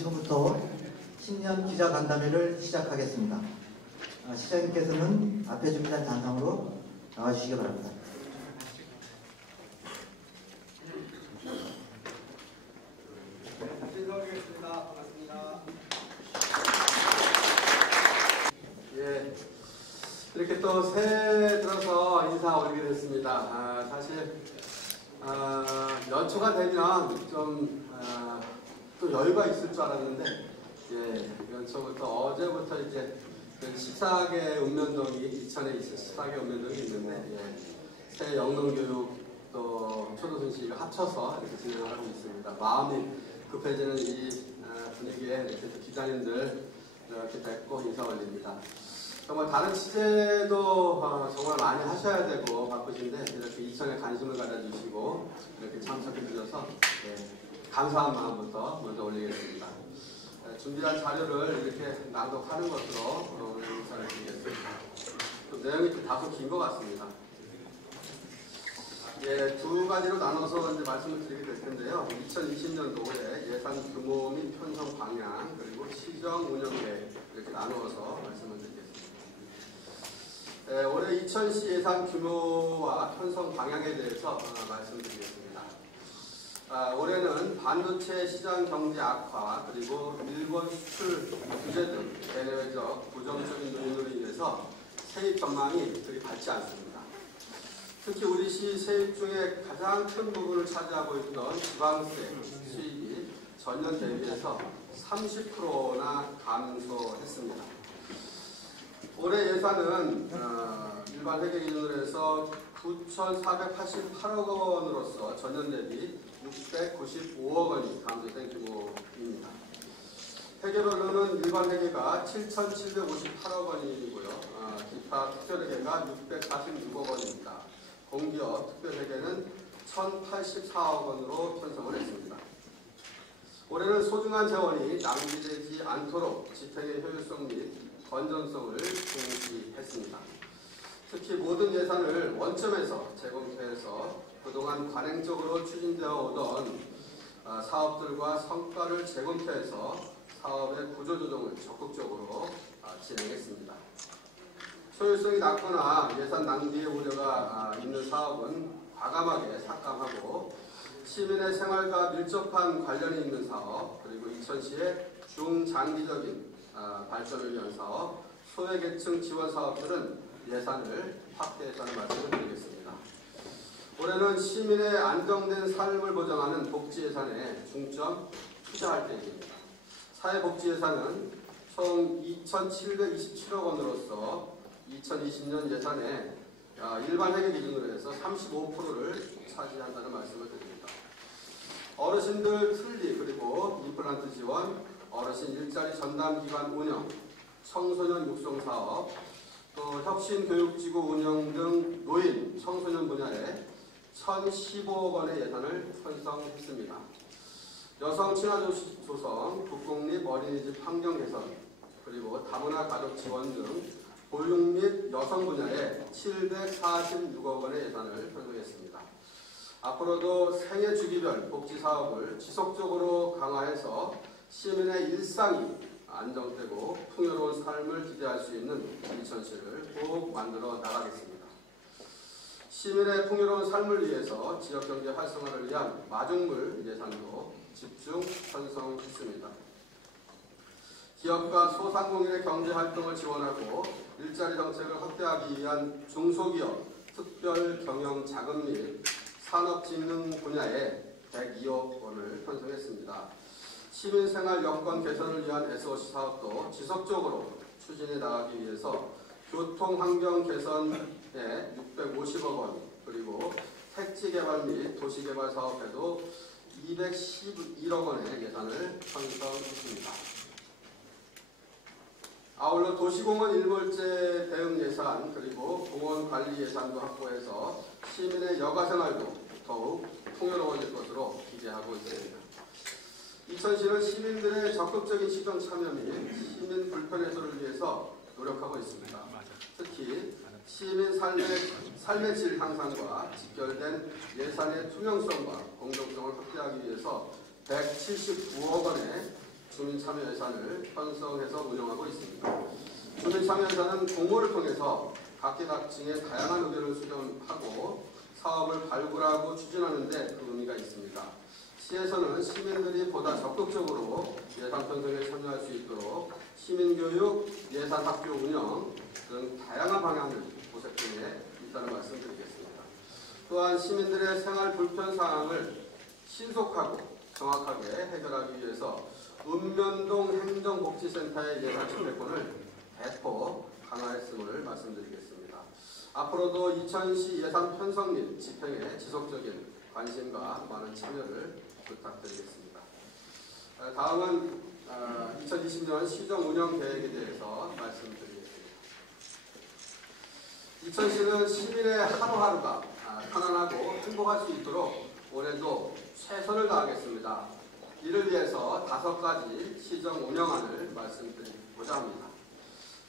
지금부터 신년 기자간담회를 시작하겠습니다. 시장님께서는 앞에 준비한 단상으로 나와주시기 바랍니다. 인사드리겠습니다. 반갑습니다. 예, 이렇게 또 새해 들어서 인사 올리게 됐습니다. 사실 연초가 되면 좀 또 여유가 있을 줄 알았는데, 예, 연초부터 어제부터 이제 14개 읍면동이 14개 읍면동이 있는데, 예, 새 영농교육 또 초도순 씨가 합쳐서 이렇게 진행을 하고 있습니다. 마음이 급해지는 이 분위기에 이렇게 기자님들 이렇게 뵙고 인사 올립니다. 정말 다른 취재도 정말 많이 하셔야 되고 바쁘신데 이렇게 이천에 관심을 가져주시고 이렇게 참석해 주셔서 감사한 마음부터 먼저 올리겠습니다. 준비한 자료를 이렇게 낭독하는 것으로 오늘 인사를 드리겠습니다. 좀 내용이 좀 다소 긴 것 같습니다. 예, 두 가지로 나눠서 이제 말씀을 드리게 될 텐데요. 2020년도에 예산 규모 및 편성 방향 그리고 시정 운영 계획 이렇게 나누어서 말씀을 드리겠습니다. 올해 2000시 예산 규모와 편성 방향에 대해서 말씀드리겠습니다. 올해는 반도체 시장 경제 악화 그리고 일본 수출 규제 등 대내외적 부정적인 요인으로 인해서 세입 전망이 그리 밝지 않습니다. 특히 우리 시 세입 중에 가장 큰 부분을 차지하고 있던 지방세 수입이 전년 대비해서 30%나 감소했습니다. 올해 예산은 일반 회계 기준으로 해서 9,488억 원으로서 전년 대비 695억 원이 감소된 규모입니다. 회계로는 일반 회계가 7,758억 원이고요. 기타 특별회계가 646억 원입니다. 공기업 특별회계는 1,084억 원으로 편성을 했습니다. 올해는 소중한 재원이 낭비되지 않도록 집행의 효율성 및 건전성을 중시했습니다. 특히 모든 예산을 원점에서 재검토해서 그동안 관행적으로 추진되어 오던 사업들과 성과를 재검토해서 사업의 구조조정을 적극적으로 진행했습니다. 효율성이 낮거나 예산 낭비의 우려가 있는 사업은 과감하게 삭감하고 시민의 생활과 밀접한 관련이 있는 사업 그리고 이천시의 중장기적인 발전을 위한 사업, 소외계층 지원 사업들은 예산을 확대했다는 말씀을 드리겠습니다. 올해는 시민의 안정된 삶을 보장하는 복지 예산에 중점 투자할 계획입니다. 사회복지 예산은 총 2,727억 원으로서 2020년 예산에 일반 회계 기준으로 해서 35%를 차지한다는 말씀을 드립니다. 어르신들 틀리 그리고 임플란트 지원, 어르신 일자리 전담기관 운영, 청소년 육성 사업, 또 혁신교육지구 운영 등 노인, 청소년 분야에 1,015억 원의 예산을 편성했습니다. 여성 친화 조성, 국공립 어린이집 환경 개선, 그리고 다문화 가족 지원 등 보육 및 여성 분야에 746억 원의 예산을 편성했습니다. 앞으로도 생애 주기별 복지 사업을 지속적으로 강화해서 시민의 일상이 안정되고 풍요로운 삶을 기대할 수 있는 이천시를 꼭 만들어 나가겠습니다. 시민의 풍요로운 삶을 위해서 지역경제 활성화를 위한 마중물 예산도 집중 편성했습니다. 기업과 소상공인의 경제활동을 지원하고 일자리 정책을 확대하기 위한 중소기업 특별경영자금 및 산업진흥 분야에 102억 원을 편성했습니다. 시민생활 여건 개선을 위한 SOC 사업도 지속적으로 추진해 나가기 위해서 교통환경 개선에 650억 원, 그리고 택지개발 및 도시개발 사업에도 211억 원의 예산을 편성했습니다. 아울러 도시공원 일몰제 대응 예산 그리고 공원관리 예산도 확보해서 시민의 여가생활도 더욱 풍요로워질 것으로 기대하고 있습니다. 이천시는 시민들의 적극적인 시정 참여 및 시민 불편 해소를 위해서 노력하고 있습니다. 특히 시민 삶의 질 향상과 직결된 예산의 투명성과 공정성을 확대하기 위해서 179억 원의 주민참여예산을 편성해서 운영하고 있습니다. 주민참여예산은 공모를 통해서 각계각층의 다양한 의견을 수렴하고 사업을 발굴하고 추진하는 데 그 의미가 있습니다. 시에서는 시민들이 보다 적극적으로 예산 편성에 참여할 수 있도록 시민교육, 예산학교 운영 등 다양한 방향을 모색 중에 있다는 말씀드리겠습니다. 또한 시민들의 생활 불편 사항을 신속하고 정확하게 해결하기 위해서 읍면동 행정복지센터의 예산 집행권을 대폭 강화했음을 말씀드리겠습니다. 앞으로도 이천시 예산 편성 및 집행에 지속적인 관심과 많은 참여를 부탁드리겠습니다. 다음은 2020년 시정 운영 계획에 대해서 말씀드리겠습니다. 이천시는 시민의 하루하루가 편안하고 행복할 수 있도록 올해도 최선을 다하겠습니다. 이를 위해서 5가지 시정 운영안을 말씀드리고자 합니다.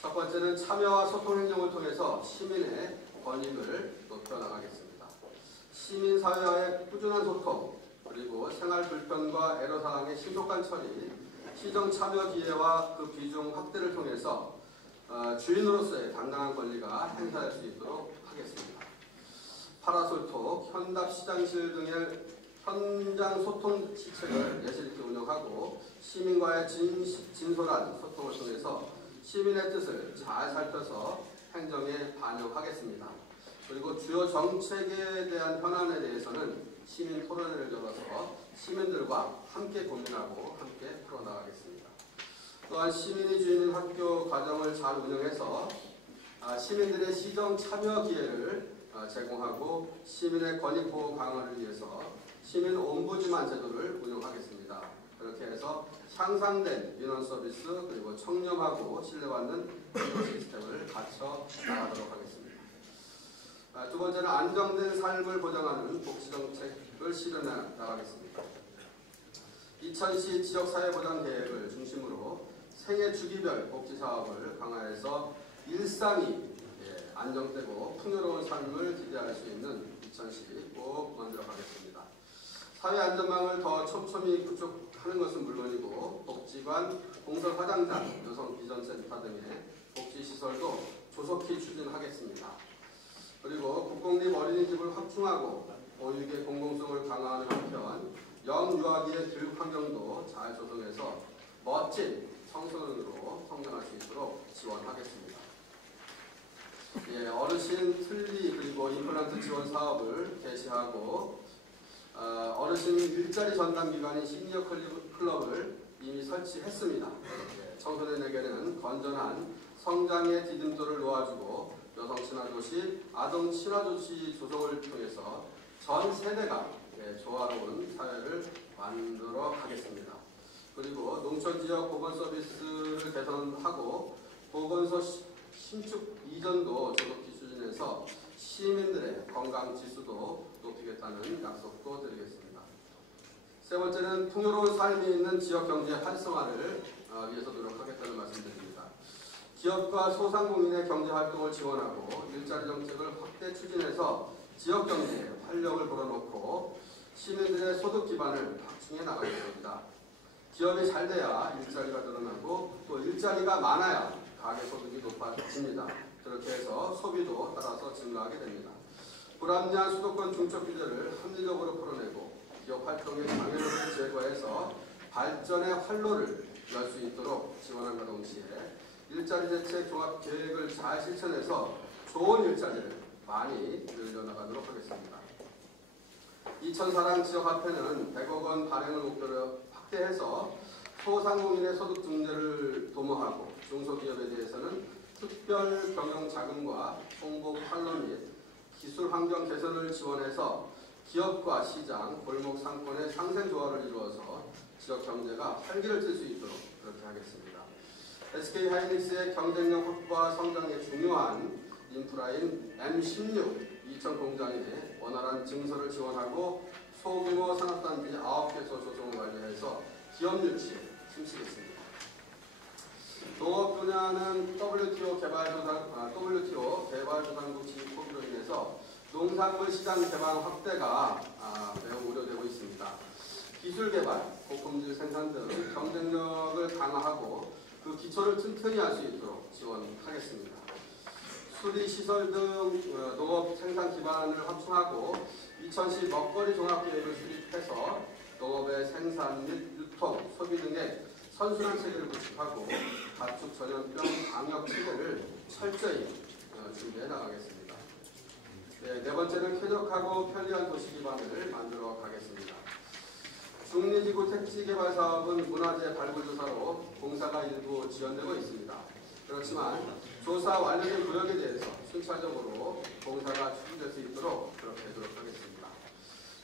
첫 번째는 참여와 소통 행정을 통해서 시민의 권익을 높여나가겠습니다. 시민사회와의 꾸준한 소통, 그리고 생활 불편과 애로사항의 신속한 처리, 시정 참여 기회와 그 비중 확대를 통해서 주인으로서의 당당한 권리가 행사할 수 있도록 하겠습니다. 파라솔톡, 현답시장실 등의 현장 소통 시책을 예시 있게 운영하고 시민과의 진솔한 소통을 통해서 시민의 뜻을 잘 살펴서 행정에 반영하겠습니다. 그리고 주요 정책에 대한 현안에 대해서는 시민 토론회를 열어서 시민들과 함께 고민하고 함께 풀어나가겠습니다. 또한 시민이 주인인 학교 과정을 잘 운영해서 시민들의 시정 참여 기회를 제공하고 시민의 권익 보호 강화를 위해서 시민 옴부즈만 제도를 운영하겠습니다. 그렇게 해서 향상된 민원 서비스 그리고 청렴하고 신뢰받는 민원 시스템을 갖춰 나가도록 하겠습니다. 두 번째는 안정된 삶을 보장하는 복지정책을 실현해 나가겠습니다. 이천시 지역사회보장계획을 중심으로 생애 주기별 복지사업을 강화해서 일상이 안정되고 풍요로운 삶을 기대할 수 있는 이천시 꼭 만들어 가겠습니다. 사회안전망을 더 촘촘히 구축하는 것은 물론이고 복지관, 공설화장장, 여성비전센터 등의 복지시설도 조속히 추진하겠습니다. 그리고 국공립 어린이집을 확충하고 보육의 공공성을 강화하는 한편 영유아기의 교육 환경도 잘 조성해서 멋진 청소년으로 성장할 수 있도록 지원하겠습니다. 어르신 틀니 그리고 임플란트 지원 사업을 개시하고 어르신 일자리 전담 기관인 시니어 클럽을 이미 설치했습니다. 청소년에게는 건전한 성장의 디딤돌을 놓아주고 여성 친화도시, 아동 친화도시 조성을 통해서 전 세대가 조화로운 사회를 만들어 가겠습니다. 그리고 농촌지역 보건 서비스를 개선하고 보건소 신축 이전도 조속히 추진해서 시민들의 건강 지수도 높이겠다는 약속도 드리겠습니다. 세 번째는 풍요로운 삶이 있는 지역 경제 활성화를 위해서 노력하겠다는 말씀드립니다. 기업과 소상공인의 경제 활동을 지원하고 일자리 정책을 확대 추진해서 지역 경제에 활력을 불어넣고 시민들의 소득 기반을 확충해 나가겠습니다. 기업이 잘 돼야 일자리가 늘어나고 또 일자리가 많아야 가계 소득이 높아집니다. 그렇게 해서 소비도 따라서 증가하게 됩니다. 불합리한 수도권 중첩 규제를 합리적으로 풀어내고 기업 활동의 장애물을 제거해서 발전의 활로를 열 수 있도록 지원함과 동시에 일자리 대책 종합 계획을 잘 실천해서 좋은 일자리를 많이 늘려나가도록 하겠습니다. 이천사랑 지역화폐는 100억 원 발행을 목표로 확대해서 소상공인의 소득 증대를 도모하고 중소기업에 대해서는 특별 경영 자금과 홍보 판로 및 기술 환경 개선을 지원해서 기업과 시장, 골목 상권의 상생 조화를 이루어서 지역 경제가 활기를 띨 수 있도록 그렇게 하겠습니다. SK하이닉스의 경쟁력 확보와 성장에 중요한 인프라인 M16 이천 공장의 원활한 증설을 지원하고 소규모 산업단지 9개소 조성을 완료해서 기업 유치에 힘쓰겠습니다. 농업 분야는 WTO 개발도상국 지위 포기로 인해서 농산물 시장 개방 확대가 매우 우려되고 있습니다. 기술 개발, 고품질 생산 등 경쟁력을 강화하고 그 기초를 튼튼히 할 수 있도록 지원하겠습니다. 수리시설 등 농업 생산 기반을 확충하고 2010 먹거리 종합계획을 수립해서 농업의 생산 및 유통, 소비 등의 선순환 체계를 구축하고 가축 전염병 방역 체계를 철저히 준비해 나가겠습니다. 네 번째는 쾌적하고 편리한 도시 기반을 만들어 가겠습니다. 중리지구 택지개발 사업은 문화재 발굴조사로 공사가 일부 지연되고 있습니다. 그렇지만 조사 완료된 구역에 대해서 순차적으로 공사가 추진될 수 있도록 그렇게 노력하겠습니다.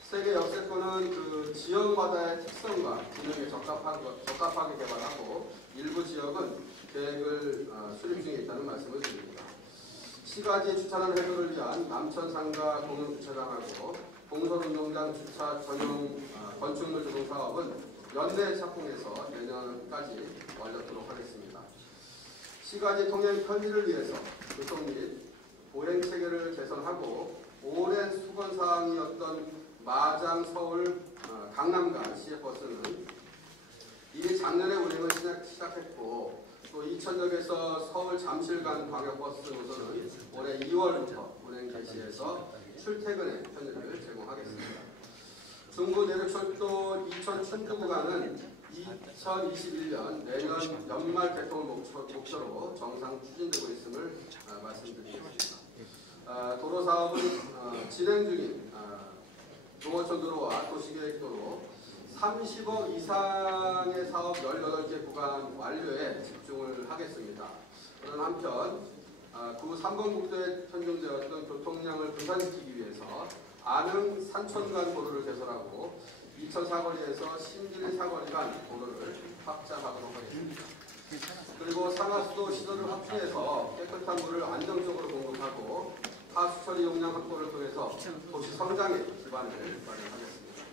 세계 역세권은 그 지역마다의 특성과 균형에 적합하게 개발하고 일부 지역은 계획을 수립 중에 있다는 말씀을 드립니다. 시가지 주차장 해소를 위한 남천상가 공용주차장하고 공설운동장 주차 전용 건축물 조성 사업은 연내 착공해서 내년까지 완료하도록 하겠습니다. 시가지 통행 편의를 위해서 교통 및 보행 체계를 개선하고 오랜 수건 사항이었던 마장 서울 강남간 시외버스는 이미 작년에 운행을 시작했고 또 이천역에서 서울 잠실간 광역버스 노선은 올해 2월부터 운행 개시해서 출퇴근의 편의를 제공하겠습니다. 중부 내륙철도 이천 충주 구간은 2021년 내년 연말 개통을 목표로 정상 추진되고 있음을 말씀드리겠습니다. 도로 사업은 진행 중인 농어촌 도로와 도시계획도로 30억 이상의 사업 18개 구간 완료에 집중을 하겠습니다. 그런 한편 구 3번 국도에 편중되었던 교통량을 분산시키기 위해서 안흥 산촌간 도로를 개설하고 이천 사거리에서 신길 사거리 간 도로를 확장하도록 하겠습니다. 그리고 상하수도 시설을 확충해서 깨끗한 물을 안정적으로 공급하고 하수처리 용량 확보를 통해서 도시 성장의 기반을 마련하겠습니다.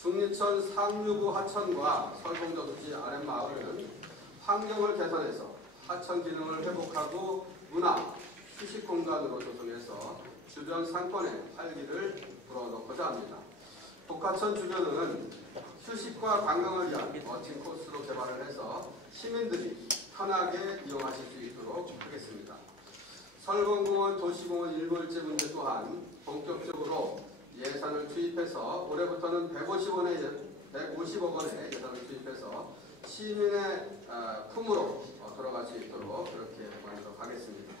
중리천 상류구 하천과 설봉저수지 아랫마을은 환경을 개선해서 하천 기능을 회복하고 문화, 휴식 공간으로 조성해서 주변 상권에 활기를 불어넣고자 합니다. 복하천 주변은 휴식과 관광을 위한 멋진 코스로 개발을 해서 시민들이 편하게 이용하실 수 있도록 하겠습니다. 설봉공원 도시공원 일몰제 문제 또한 본격적으로 예산을 투입해서 올해부터는 150억 원의 예산을 투입해서 시민의 품으로 돌아갈 수 있도록 그렇게 만들어 가겠습니다.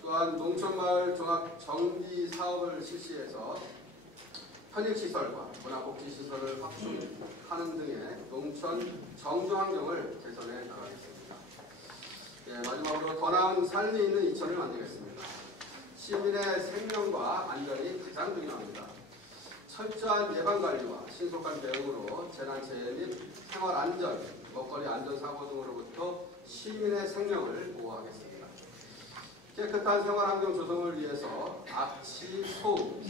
또한 농촌마을 종합 정비 사업을 실시해서 편익시설과 문화복지시설을 확충하는 등의 농촌 정주환경을 개선해 나가겠습니다. 마지막으로 더 나은 삶이 있는 이천을 만들겠습니다. 시민의 생명과 안전이 가장 중요합니다. 철저한 예방관리와 신속한 대응으로 재난재해 및 생활안전, 먹거리 안전사고 등으로부터 시민의 생명을 보호하겠습니다. 깨끗한 생활환경 조성을 위해서 악취, 소음,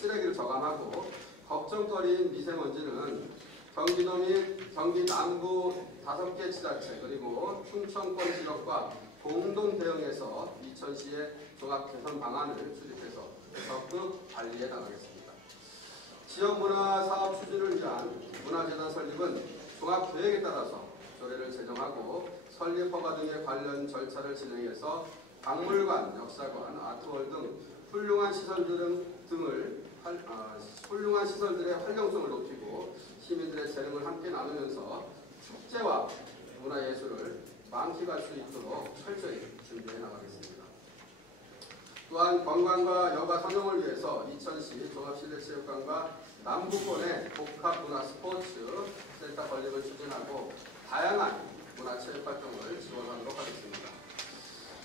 쓰레기를 저감하고 걱정거리인 미세먼지는 경기도 및 경기 남부 5개 지자체 그리고 충청권 지역과 공동 대응해서 이천시의 종합 개선 방안을 수립해서 적극 관리해 나가겠습니다. 지역문화 사업 추진을 위한 문화재단 설립은 종합계획에 따라서 조례를 제정하고 설립 허가 등의 관련 절차를 진행해서 박물관, 역사관, 아트홀 등 훌륭한 시설들의 활용성을 높이고 시민들의 재능을 함께 나누면서 축제와 문화예술을 만끽할 수 있도록 철저히 준비해 나가겠습니다. 또한 관광과 여가 선용을 위해서 이천시 종합실내체육관과 남부권의 복합문화 스포츠 센터 건립을 추진하고 다양한 문화체육활동을 지원하도록 하겠습니다.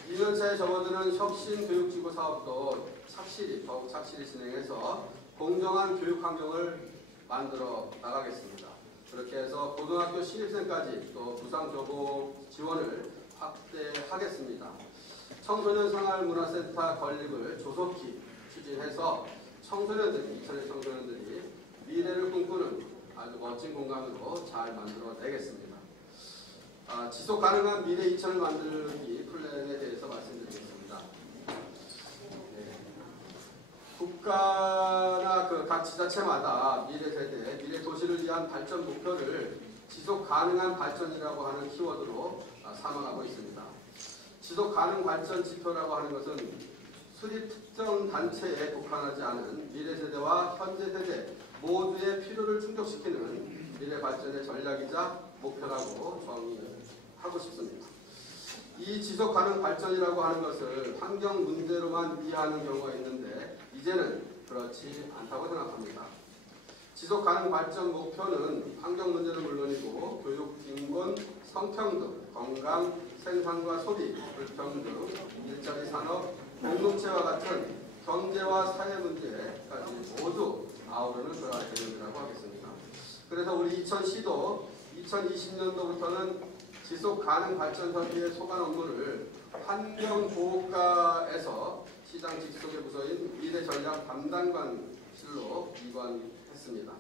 2년차에 접어드는 혁신교육지구 사업도 더욱 착실히 진행해서 공정한 교육 환경을 만들어 나가겠습니다. 그렇게 해서 고등학교 신입생까지 또 무상교복 지원을 확대하겠습니다. 청소년 생활문화센터 건립을 조속히 추진해서 이천의 청소년들이 미래를 꿈꾸는 아주 멋진 공간으로 잘 만들어내겠습니다. 지속가능한 미래 이천을 만들기 플랜에 대해서 말씀드리겠습니다. 국가나 각 지자체마다 미래 세대, 미래 도시를 위한 발전 목표를 지속 가능한 발전이라고 하는 키워드로 삼아가고 있습니다. 지속 가능 발전 지표라고 하는 것은 수립 특정 단체에 국한하지 않은 미래 세대와 현재 세대 모두의 필요를 충족시키는 미래 발전의 전략이자 목표라고 정의하고 싶습니다. 이 지속 가능 발전이라고 하는 것을 환경 문제로만 이해하는 경우가 있는데 이제는 그렇지 않다고 생각합니다. 지속 가능 발전 목표는 환경 문제는 물론이고 교육, 빈곤, 성평등, 건강, 생산과 소비, 불평등, 일자리 산업, 공동체와 같은 경제와 사회 문제까지 모두 아우르는 그러한 개념이라고 하겠습니다. 그래서 우리 이천시도 2020년도부터는 지속 가능 발전 협의회 소관 업무를 환경보호과에서 시장 직속의 부서인 미래전략 담당관실로 이관했습니다.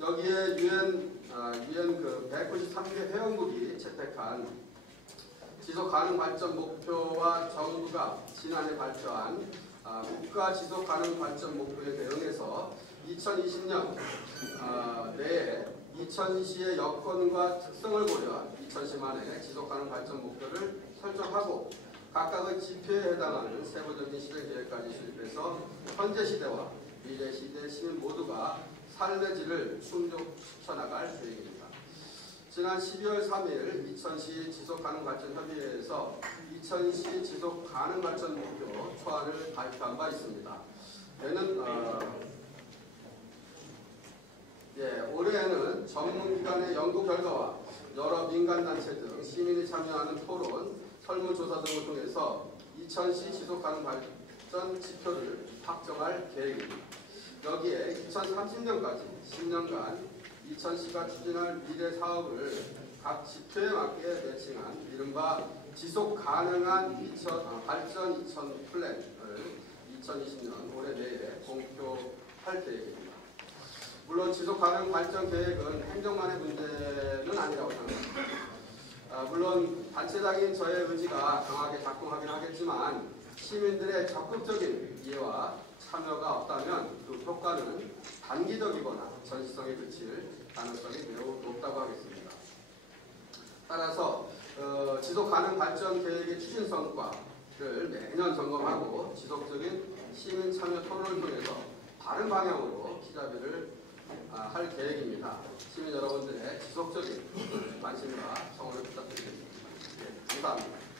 여기에 유엔 193개 회원국이 채택한 지속 가능 발전 목표와 정부가 지난해 발표한 국가 지속 가능 발전 목표에 대응해서 2020년 내에 이천시의 여건과 특성을 고려한 이천시만의 지속 가능 발전 목표를 설정하고 각각의 지표에 해당하는 세부적인 실행 계획까지 수립해서 현재 시대와 미래 시대 시민 모두가 삶의 질을 충족시켜 나갈 계획입니다. 지난 12월 3일 이천시 지속 가능 발전 협의회에서 이천시 지속 가능 발전 목표 초안을 발표한 바 있습니다. 올해에는 전문기관의 연구 결과와 여러 민간단체 등 시민이 참여하는 토론, 설문조사 등을 통해서 이천시 지속가능 발전 지표를 확정할 계획입니다. 여기에 2030년까지 10년간 이천시가 추진할 미래 사업을 각 지표에 맞게 매칭한 이른바 지속가능한 발전 2000 플랜을 2020년 올해 내에 공표할 계획입니다. 물론 지속가능 발전 계획은 행정만의 문제는 아니라고 생각합니다. 물론 단체장인 저의 의지가 강하게 작동하긴 하겠지만 시민들의 적극적인 이해와 참여가 없다면 그 효과는 단기적이거나 전시성에 그칠 가능성이 매우 높다고 하겠습니다. 따라서 지속가능 발전 계획의 추진 성과를 매년 점검하고 지속적인 시민 참여 토론을 통해서 다른 방향으로 키자비를 할 계획입니다. 시민 여러분들의 지속적인 관심과 성원을 부탁드리겠습니다. 감사합니다.